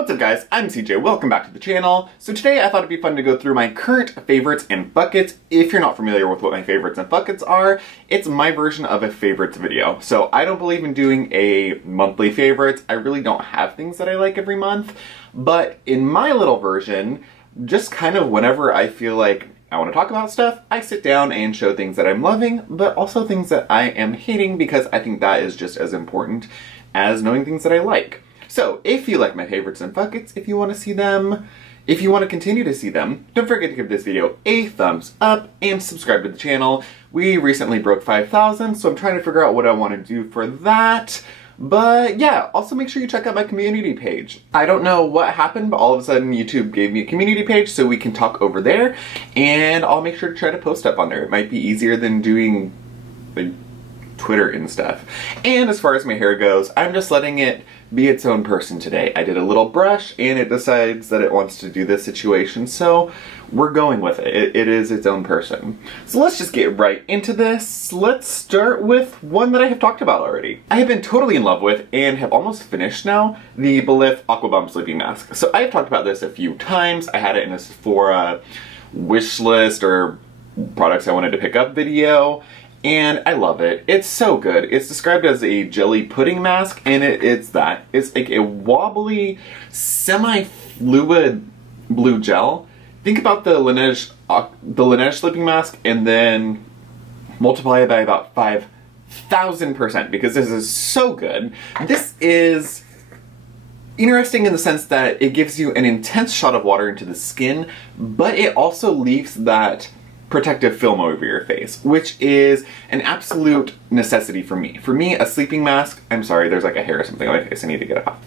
What's up guys, I'm CJ, welcome back to the channel. So today I thought it'd be fun to go through my current favorites and buckets. If you're not familiar with what my favorites and buckets are, it's my version of a favorites video. So I don't believe in doing a monthly favorites. I really don't have things that I like every month. But in my little version, just kind of whenever I feel like I want to talk about stuff, I sit down and show things that I'm loving, but also things that I am hating because I think that is just as important as knowing things that I like. So, if you like my favorites and buckets, if you want to see them, if you want to continue to see them, don't forget to give this video a thumbs up and subscribe to the channel. We recently broke 5,000, so I'm trying to figure out what I want to do for that. But yeah, also make sure you check out my community page. I don't know what happened, but all of a sudden YouTube gave me a community page so we can talk over there, and I'll make sure to try to post up on there. It might be easier than doing like Twitter and stuff. And as far as my hair goes, I'm just letting it be its own person today. I did a little brush and it decides that it wants to do this situation, so we're going with it. It is its own person. So let's just get right into this. Let's start with one that I have talked about already. I have been totally in love with and have almost finished now, the Belif Aqua Balm Sleeping Mask. So I have talked about this a few times. I had it in a Sephora wish list or products I wanted to pick up video. And I love it. It's so good. It's described as a jelly pudding mask, and it's that. It's like a wobbly, semi-fluid blue gel. Think about the Laneige sleeping mask and then multiply it by about 5,000% because this is so good. This is interesting in the sense that it gives you an intense shot of water into the skin, but it also leaves that protective film over your face, which is an absolute necessity for me. For me, a sleeping mask, I'm sorry, there's like a hair or something on my face, I need to get it off.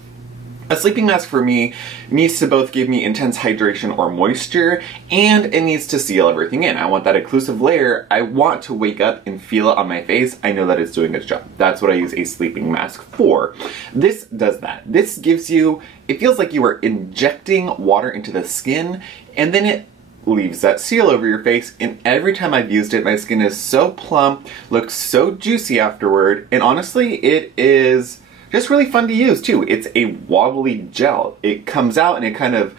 A sleeping mask for me needs to both give me intense hydration or moisture, and it needs to seal everything in. I want that occlusive layer. I want to wake up and feel it on my face. I know that it's doing its job. That's what I use a sleeping mask for. This does that. This gives you, it feels like you are injecting water into the skin, and then it leaves that seal over your face, and every time I've used it, my skin is so plump, looks so juicy afterward, and honestly, it is just really fun to use too. It's a wobbly gel. It comes out and it kind of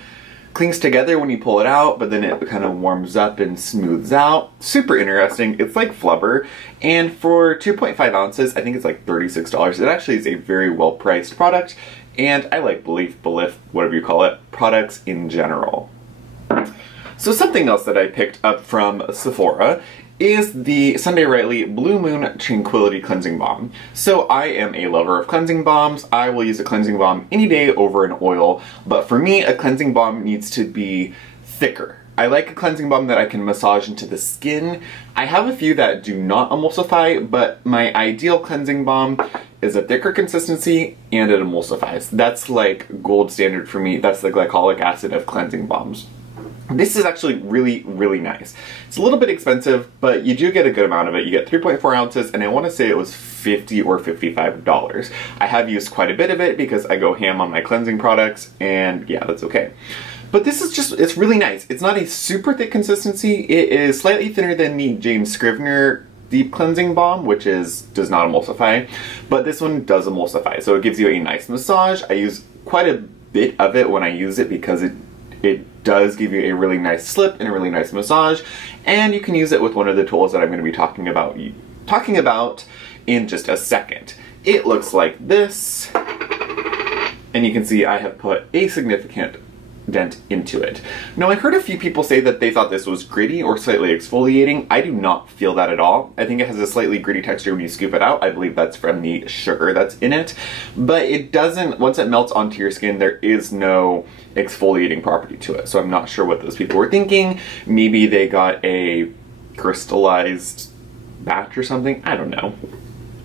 clings together when you pull it out, but then it kind of warms up and smooths out. Super interesting. It's like flubber, and for 2.5 ounces, I think it's like $36. It actually is a very well-priced product, and I like Belif, whatever you call it, products in general. So something else that I picked up from Sephora is the Sunday Riley Blue Moon Tranquility Cleansing Balm. So I am a lover of cleansing balms. I will use a cleansing balm any day over an oil, but for me, a cleansing balm needs to be thicker. I like a cleansing balm that I can massage into the skin. I have a few that do not emulsify, but my ideal cleansing balm is a thicker consistency and it emulsifies. That's like gold standard for me. That's the glycolic acid of cleansing balms. This is actually really, really nice. It's a little bit expensive, but you do get a good amount of it. You get 3.4 ounces, and I want to say it was $50 or $55. I have used quite a bit of it because I go ham on my cleansing products, and yeah, that's okay. But this is just, it's really nice. It's not a super thick consistency. It is slightly thinner than the James Scrivener Deep Cleansing Balm, which does not emulsify, but this one does emulsify, so it gives you a nice massage. I use quite a bit of it when I use it because it does give you a really nice slip and a really nice massage, and you can use it with one of the tools that I'm going to be talking about in just a second. It looks like this, and you can see I have put a significant dent into it. Now, I heard a few people say that they thought this was gritty or slightly exfoliating. I do not feel that at all. I think it has a slightly gritty texture when you scoop it out. I believe that's from the sugar that's in it, but it doesn't, once it melts onto your skin, there is no exfoliating property to it. So I'm not sure what those people were thinking. Maybe they got a crystallized batch or something. I don't know.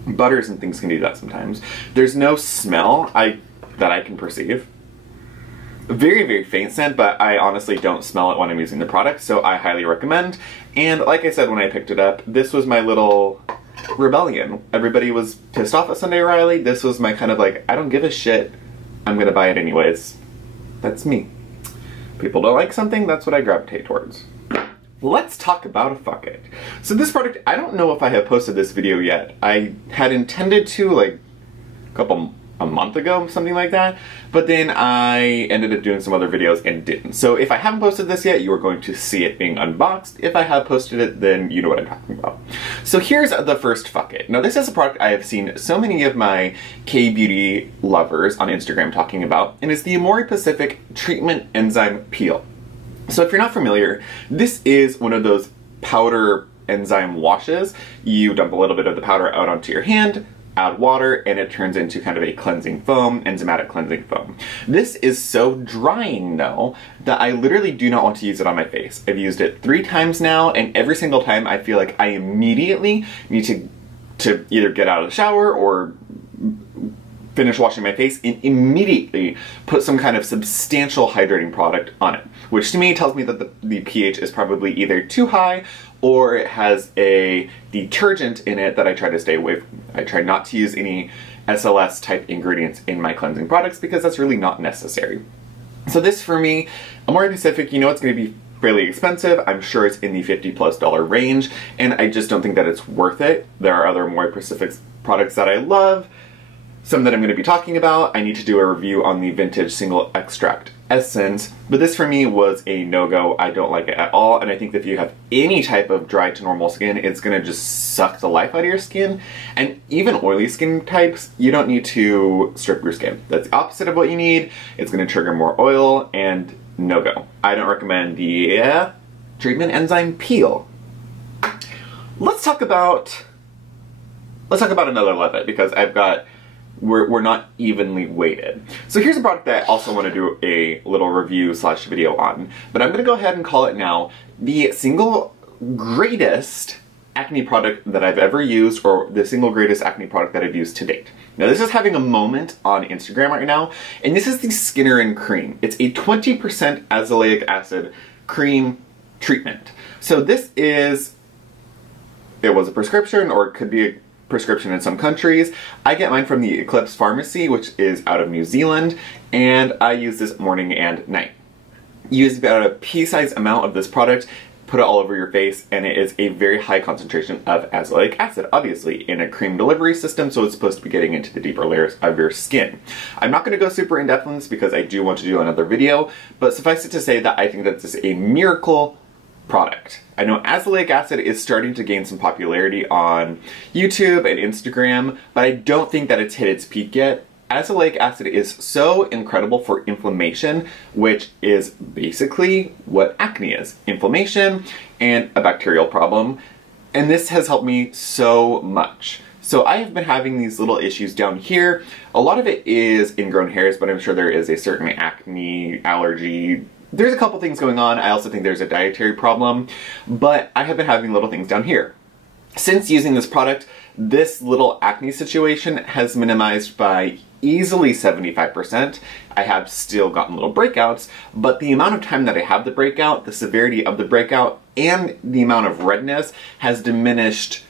Butters and things can do that sometimes. There's no smell that I can perceive. Very, very faint scent, but I honestly don't smell it when I'm using the product, so I highly recommend. And like I said when I picked it up, this was my little rebellion. Everybody was pissed off at Sunday Riley. This was my kind of like, I don't give a shit, I'm gonna buy it anyways. That's me. People don't like something, that's what I gravitate towards. Let's talk about a fuck it. So this product, I don't know if I have posted this video yet. I had intended to like a couple a month ago, something like that. But then I ended up doing some other videos and didn't. So if I haven't posted this yet, you are going to see it being unboxed. If I have posted it, then you know what I'm talking about. So here's the first fuck it. Now this is a product I have seen so many of my Kbeauty lovers on Instagram talking about, and it's the Amorepacific Treatment Enzyme Peel. So if you're not familiar, this is one of those powder enzyme washes. You dump a little bit of the powder out onto your hand, add water, and it turns into kind of a cleansing foam, enzymatic cleansing foam. This is so drying though, that I literally do not want to use it on my face. I've used it 3 times now, and every single time I feel like I immediately need to either get out of the shower or finish washing my face and immediately put some kind of substantial hydrating product on it, which to me tells me that the pH is probably either too high or it has a detergent in it that I try to stay away from. I try not to use any SLS type ingredients in my cleansing products because that's really not necessary. So this for me, Amorepacific, you know it's going to be fairly expensive. I'm sure it's in the $50+ range, and I just don't think that it's worth it. There are other Amorepacific products that I love, some that I'm going to be talking about. I need to do a review on the Vintage Single Extract Essence, but this for me was a no-go. I don't like it at all, and I think that if you have any type of dry to normal skin, it's going to just suck the life out of your skin. And even oily skin types, you don't need to strip your skin. That's the opposite of what you need. It's going to trigger more oil, and no-go. I don't recommend the Treatment Enzyme Peel. Let's talk about another Levitt, because we're not evenly weighted. So here's a product that I also want to do a little review / video on, but I'm going to go ahead and call it now the single greatest acne product that I've ever used, or the single greatest acne product that I've used to date. Now this is having a moment on Instagram right now, and this is the Skinoren cream. It's a 20% azelaic acid cream treatment. So this is, it was a prescription, or it could be a prescription in some countries. I get mine from the Eclipse Pharmacy, which is out of New Zealand, and I use this morning and night. Use about a pea-sized amount of this product, put it all over your face, and it is a very high concentration of azelaic acid, obviously, in a cream delivery system, so it's supposed to be getting into the deeper layers of your skin. I'm not going to go super in-depth on this because I do want to do another video, but suffice it to say that I think that this is a miracle product. I know azelaic acid is starting to gain some popularity on YouTube and Instagram, but I don't think that it's hit its peak yet. Azelaic acid is so incredible for inflammation, which is basically what acne is. Inflammation and a bacterial problem. And this has helped me so much. So I have been having these little issues down here. A lot of it is ingrown hairs, but I'm sure there is a certain acne allergy. There's a couple things going on. I also think there's a dietary problem, but I have been having little things down here. Since using this product, this little acne situation has minimized by easily 75%. I have still gotten little breakouts, but the amount of time that I have the breakout, the severity of the breakout, and the amount of redness has diminished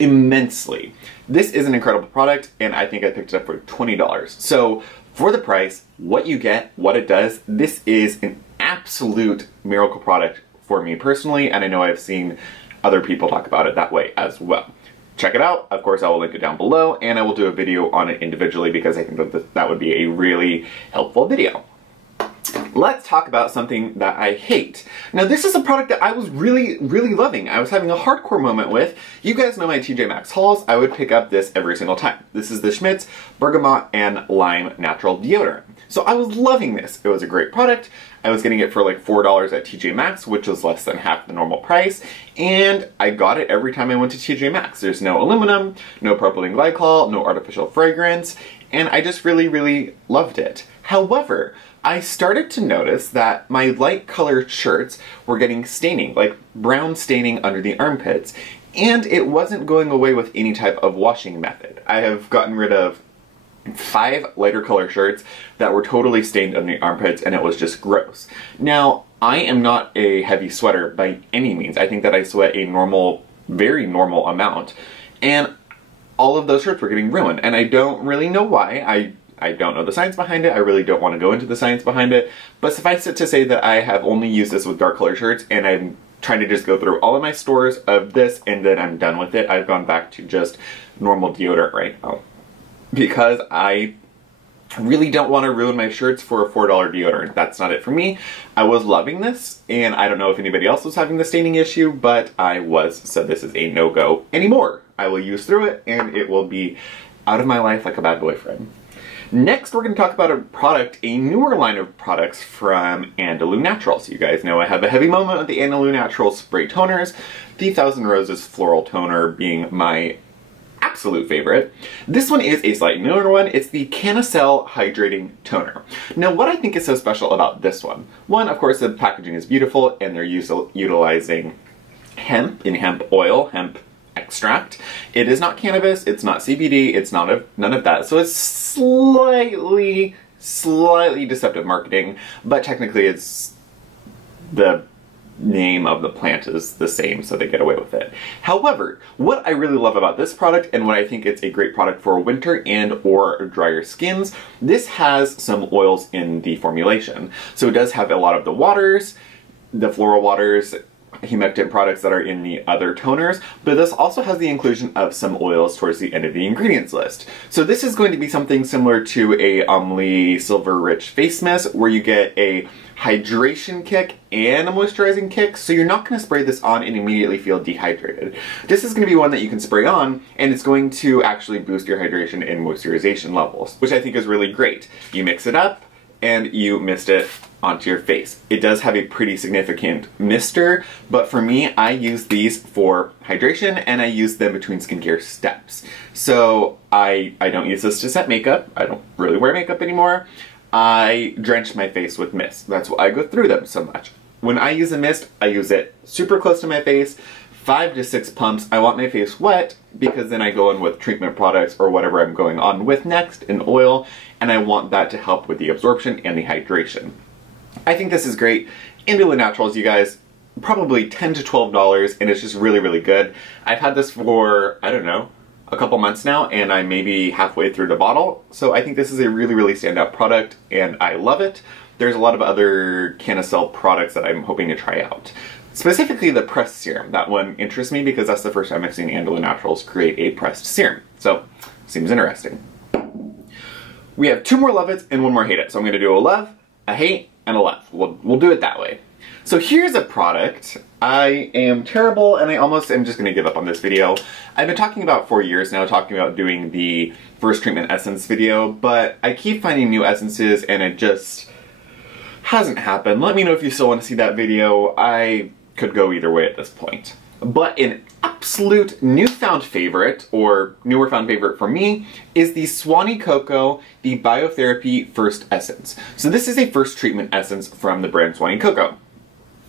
immensely. This is an incredible product, and I think I picked it up for $20. So for the price, what you get, what it does, this is an absolute miracle product for me personally, and I know I've seen other people talk about it that way as well. Check it out. Of course, I will link it down below, and I will do a video on it individually because I think that that would be a really helpful video. Let's talk about something that I hate. Now this is a product that I was really loving. I was having a hardcore moment with. You guys know my TJ Maxx hauls. I would pick up this every single time. This is the Schmidt Bergamot and Lime Natural Deodorant. So I was loving this. It was a great product. I was getting it for like $4 at TJ Maxx, which was less than half the normal price. And I got it every time I went to TJ Maxx. There's no aluminum, no propylene glycol, no artificial fragrance, and I just really loved it. However, I started to notice that my light colored shirts were getting staining, like brown staining under the armpits, and it wasn't going away with any type of washing method. I have gotten rid of 5 lighter color shirts that were totally stained under the armpits, and it was just gross. Now, I am not a heavy sweater by any means. I think that I sweat a normal, very normal amount, and all of those shirts were getting ruined, and I don't really know why. I don't know the science behind it. I really don't want to go into the science behind it, but suffice it to say that I have only used this with dark color shirts, and I'm trying to just go through all of my stores of this, and then I'm done with it. I've gone back to just normal deodorant right now. because I really don't want to ruin my shirts for a $4 deodorant. That's not it for me. I was loving this, and I don't know if anybody else was having the staining issue, but I was, so this is a no-go anymore. I will use through it, and it will be out of my life like a bad boyfriend. Next, we're going to talk about a product, a newer line of products from Andalou Naturals. You guys know I have a heavy moment with the Andalou Naturals spray toners, the Thousand Roses Floral Toner being my absolute favorite. This one is a slightly newer one. It's the CannaCell Hydrating Toner. Now, what I think is so special about this one, of course, the packaging is beautiful, and they're utilizing hemp in hemp oil, hemp extract. It is not cannabis, it's not CBD, it's none of that. So it's slightly deceptive marketing, but technically it's the name of the plant is the same, so they get away with it. However, what I really love about this product, and what I think it's a great product for winter and or drier skins, this has some oils in the formulation. So it does have a lot of the waters, the floral waters, humectant products that are in the other toners, but this also has the inclusion of some oils towards the end of the ingredients list. So this is going to be something similar to a Omni Silver Rich Face Mist, where you get a hydration kick and a moisturizing kick, so you're not going to spray this on and immediately feel dehydrated. This is going to be one that you can spray on, and it's going to actually boost your hydration and moisturization levels, which I think is really great. You mix it up, and you mist it onto your face. It does have a pretty significant mister, but for me, I use these for hydration, and I use them between skincare steps. So I don't use this to set makeup. I don't really wear makeup anymore. I drench my face with mist. That's why I go through them so much. When I use a mist, I use it super close to my face, 5 to 6 pumps. I want my face wet because then I go in with treatment products or whatever I'm going on with next in oil, and I want that to help with the absorption and the hydration. I think this is great. Andalou Naturals, you guys, probably $10 to $12, and it's just really good. I've had this for, I don't know, a couple months now, and I'm maybe halfway through the bottle, so I think this is a really standout product, and I love it. There's a lot of other CannaCell products that I'm hoping to try out. Specifically the pressed serum. That one interests me because that's the first time I've seen Andalou Naturals create a pressed serum. So, seems interesting. We have 2 more love it's and 1 more hate it. So I'm going to do a love, a hate, and a love. We'll do it that way. So here's a product. I am terrible, and I almost am just going to give up on this video. I've been talking about for years now, talking about doing the first treatment essence video, but I keep finding new essences, and it just hasn't happened. Let me know if you still want to see that video. I could go either way at this point. But an absolute newfound favorite, or newer found favorite for me, is the Swanicoco, the Biotherapy First Essence. So this is a first treatment essence from the brand Swanicoco.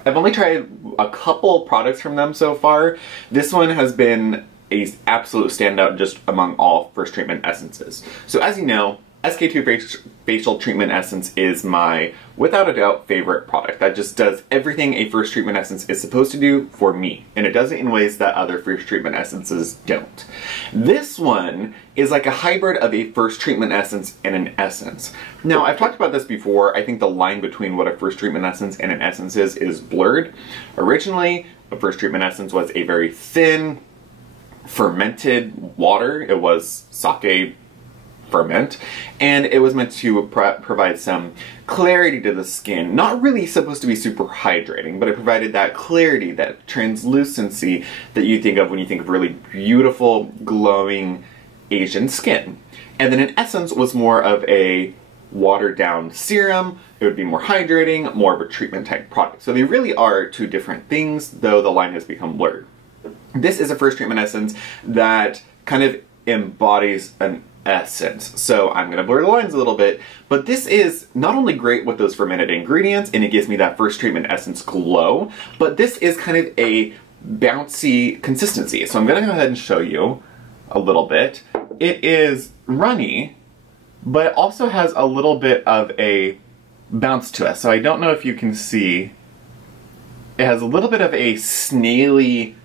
I've only tried a couple products from them so far. This one has been an absolute standout just among all first treatment essences. So as you know, SK2 Facial Treatment Essence is my, without a doubt, favorite product. That just does everything a first treatment essence is supposed to do for me. And it does it in ways that other first treatment essences don't. This one is like a hybrid of a first treatment essence and an essence. Now, I've talked about this before. I think the line between what a first treatment essence and an essence is blurred. Originally, a first treatment essence was a very thin, fermented water. It was sake ferment, and it was meant to provide some clarity to the skin. Not really supposed to be super hydrating, but it provided that clarity, that translucency that you think of when you think of really beautiful, glowing Asian skin. And then an essence was more of a watered down serum. It would be more hydrating, more of a treatment type product. So they really are 2 different things, though the line has become blurred. This is a first treatment essence that kind of embodies an essence. So I'm going to blur the lines a little bit, but this is not only great with those fermented ingredients, and it gives me that first treatment essence glow, but this is kind of a bouncy consistency. So I'm going to go ahead and show you a little bit. It is runny, but it also has a little bit of a bounce to it. So I don't know if you can see. It has a little bit of a snaily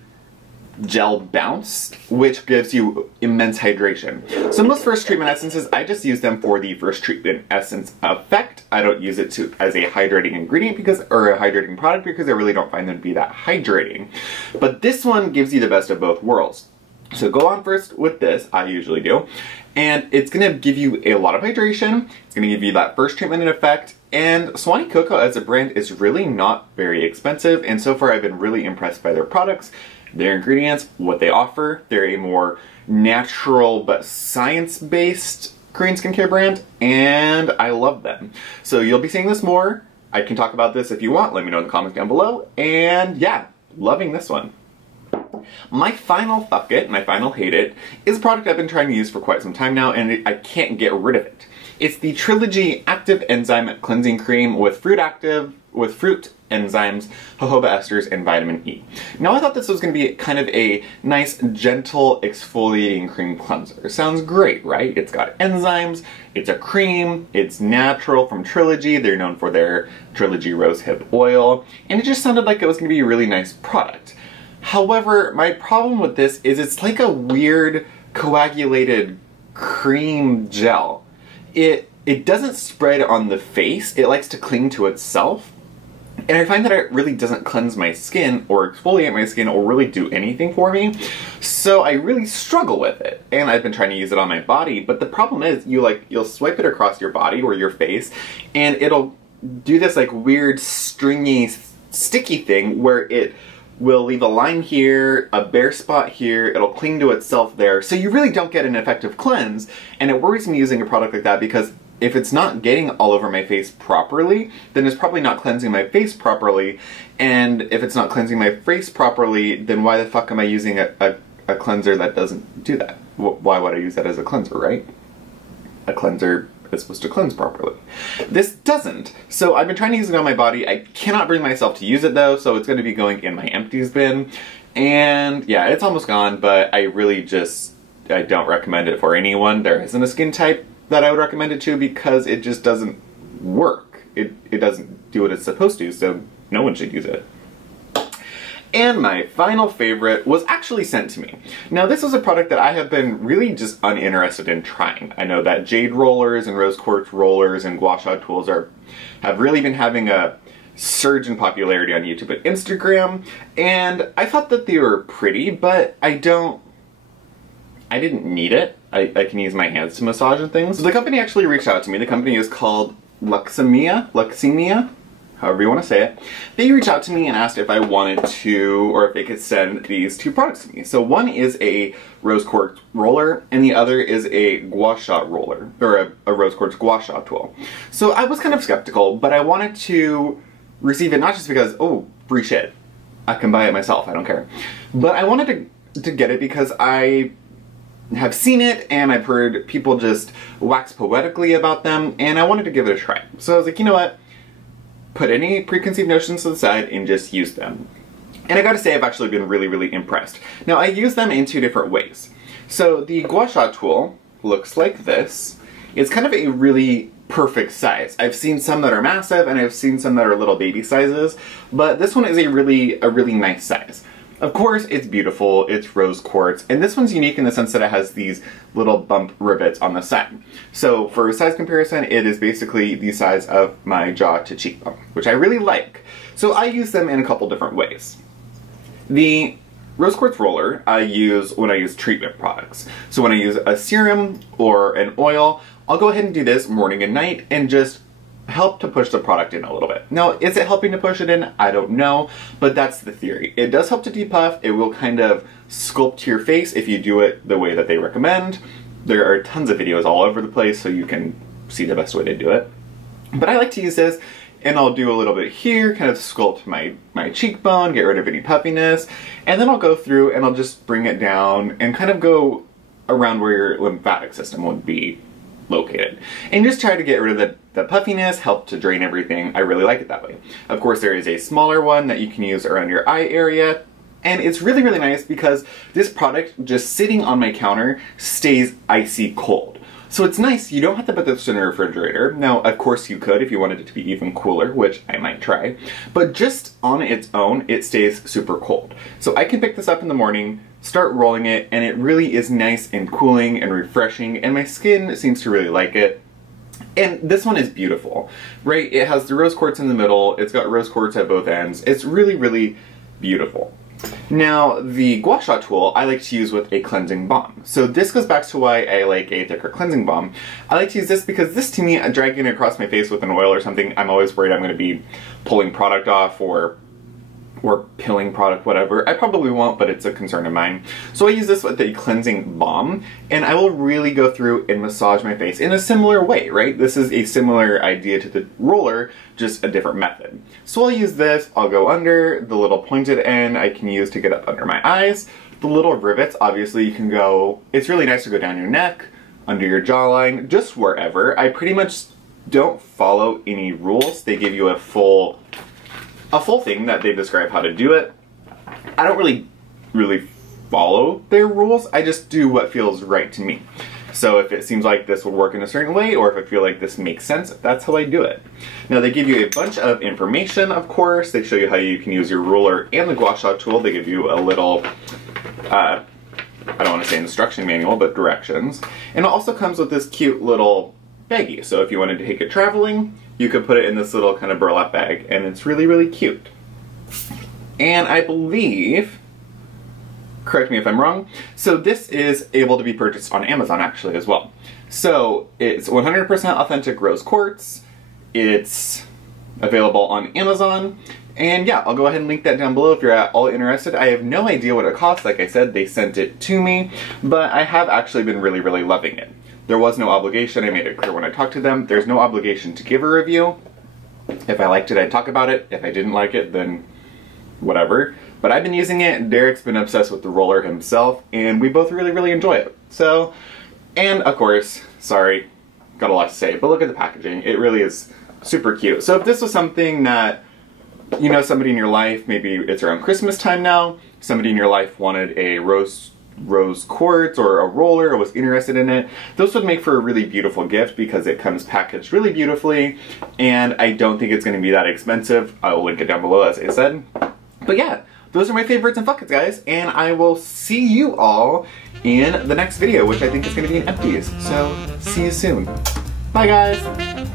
gel bounce, which gives you immense hydration. So most first treatment essences, I just use them for the first treatment essence effect. I don't use it as a hydrating ingredient or a hydrating product because I really don't find them to be that hydrating. But this one gives you the best of both worlds. So go on first with this, I usually do, and it's going to give you a lot of hydration, it's going to give you that first treatment in effect, and Swanicoco as a brand is really not very expensive, and so far I've been really impressed by their products, their ingredients, what they offer. They're a more natural but science-based Korean skincare brand, and I love them. So you'll be seeing this more. I can talk about this if you want, let me know in the comments down below, and yeah, loving this one. My final fuck it, my final hate it, is a product I've been trying to use for quite some time now, and I can't get rid of it. It's the Trilogy Active Enzyme Cleansing Cream with fruit enzymes, jojoba esters, and vitamin E. Now I thought this was going to be kind of a nice, gentle, exfoliating cream cleanser. Sounds great, right? It's got enzymes, it's a cream, it's natural from Trilogy, they're known for their Trilogy Rosehip Oil, and it just sounded like it was going to be a really nice product. However, my problem with this is it's like a weird coagulated cream gel. It doesn't spread on the face, it likes to cling to itself, and I find that it really doesn't cleanse my skin or exfoliate my skin or really do anything for me, so I really struggle with it, and I've been trying to use it on my body, but the problem is you'll swipe it across your body or your face, and it'll do this like weird stringy sticky thing where it will leave a line here, a bare spot here, it'll cling to itself there, so you really don't get an effective cleanse, and it worries me using a product like that because if it's not getting all over my face properly, then it's probably not cleansing my face properly, and if it's not cleansing my face properly, then why the fuck am I using a cleanser that doesn't do that? Why would I use that as a cleanser, right? A cleanser is supposed to cleanse properly. This doesn't, so I've been trying to use it on my body. I cannot bring myself to use it though, so it's going to be going in my empties bin, and yeah, it's almost gone, but I don't recommend it for anyone. There isn't a skin type that I would recommend it to because it just doesn't work. It doesn't do what it's supposed to, so no one should use it. And my final favorite was actually sent to me. Now this is a product that I have been really just uninterested in trying. I know that jade rollers and rose quartz rollers and gua sha tools have really been having a surge in popularity on YouTube and Instagram, and I thought that they were pretty, but I didn't need it. I can use my hands to massage and things. So the company actually reached out to me. The company is called Luximia, however you want to say it. They reached out to me and asked if I wanted to, or if they could send these two products to me. So one is a rose quartz roller, and the other is a gua sha roller, or a rose quartz gua sha tool. So I was kind of skeptical, but I wanted to receive it not just because, oh, free shit, I can buy it myself, I don't care. But I wanted to get it because I have seen it, and I've heard people just wax poetically about them, and I wanted to give it a try. So I was like, you know what? Put any preconceived notions to the side and just use them. And I gotta say, I've actually been really, really impressed. Now, I use them in two different ways. So the gua sha tool looks like this. It's kind of a really perfect size. I've seen some that are massive, and I've seen some that are little baby sizes, but this one is a really nice size. Of course, it's beautiful, it's rose quartz, and this one's unique in the sense that it has these little bump rivets on the side. So for size comparison, it is basically the size of my jaw to cheekbone, which I really like. So I use them in a couple different ways. The rose quartz roller I use when I use treatment products. So when I use a serum or an oil, I'll go ahead and do this morning and night and just help to push the product in a little bit. Now, is it helping to push it in? I don't know, but that's the theory. It does help to depuff. It will kind of sculpt your face if you do it the way that they recommend. There are tons of videos all over the place, so you can see the best way to do it. But I like to use this, and I'll do a little bit here, kind of sculpt my cheekbone, get rid of any puffiness, and then I'll go through and I'll just bring it down and kind of go around where your lymphatic system would be located. And just try to get rid of the puffiness, help to drain everything. I really like it that way. Of course, there is a smaller one that you can use around your eye area, and it's really nice because this product just sitting on my counter stays icy cold. So it's nice, you don't have to put this in a refrigerator. Now, of course you could if you wanted it to be even cooler, which I might try, but just on its own, it stays super cold. So I can pick this up in the morning, start rolling it, and it really is nice and cooling and refreshing, and my skin seems to really like it. And this one is beautiful, right? It has the rose quartz in the middle, it's got rose quartz at both ends. It's really beautiful. Now, the gua sha tool I like to use with a cleansing balm. So this goes back to why I like a thicker cleansing balm. I like to use this because this, to me, dragging it across my face with an oil or something, I'm always worried I'm going to be pulling product off or pilling product, whatever. I probably won't, but it's a concern of mine. So I use this with a cleansing balm, and I will really go through and massage my face in a similar way, right? This is a similar idea to the roller, just a different method. So I'll use this, I'll go under, the little pointed end I can use to get up under my eyes. The little rivets, obviously you can go, it's really nice to go down your neck, under your jawline, just wherever. I pretty much don't follow any rules. They give you a full thing that they describe how to do it. I don't really follow their rules. I just do what feels right to me. So if it seems like this would work in a certain way, or if I feel like this makes sense, that's how I do it. Now they give you a bunch of information, of course. They show you how you can use your ruler and the gua sha tool. They give you a little, I don't want to say instruction manual, but directions. And it also comes with this cute little baggie. So if you wanted to take it traveling, you could put it in this little kind of burlap bag, and it's really, really cute. And I believe, correct me if I'm wrong, so this is able to be purchased on Amazon actually as well. So it's 100% authentic rose quartz. It's available on Amazon. And yeah, I'll go ahead and link that down below if you're at all interested. I have no idea what it costs. Like I said, they sent it to me, but I have actually been really, really loving it. There was no obligation. I made it clear when I talked to them. There's no obligation to give a review. If I liked it, I'd talk about it. If I didn't like it, then whatever. But I've been using it. Derek's been obsessed with the roller himself, and we both really, really enjoy it. So, and of course, sorry, got a lot to say, but look at the packaging. It really is super cute. So if this was something that, you know, somebody in your life, maybe it's around Christmas time now, somebody in your life wanted a rose quartz or a roller or was interested in it, those would make for a really beautiful gift because it comes packaged really beautifully, and I don't think it's going to be that expensive. I will link it down below as I said. But yeah, those are my favorites and fuck it's, guys, and I will see you all in the next video, which I think is going to be an empties. So see you soon. Bye guys!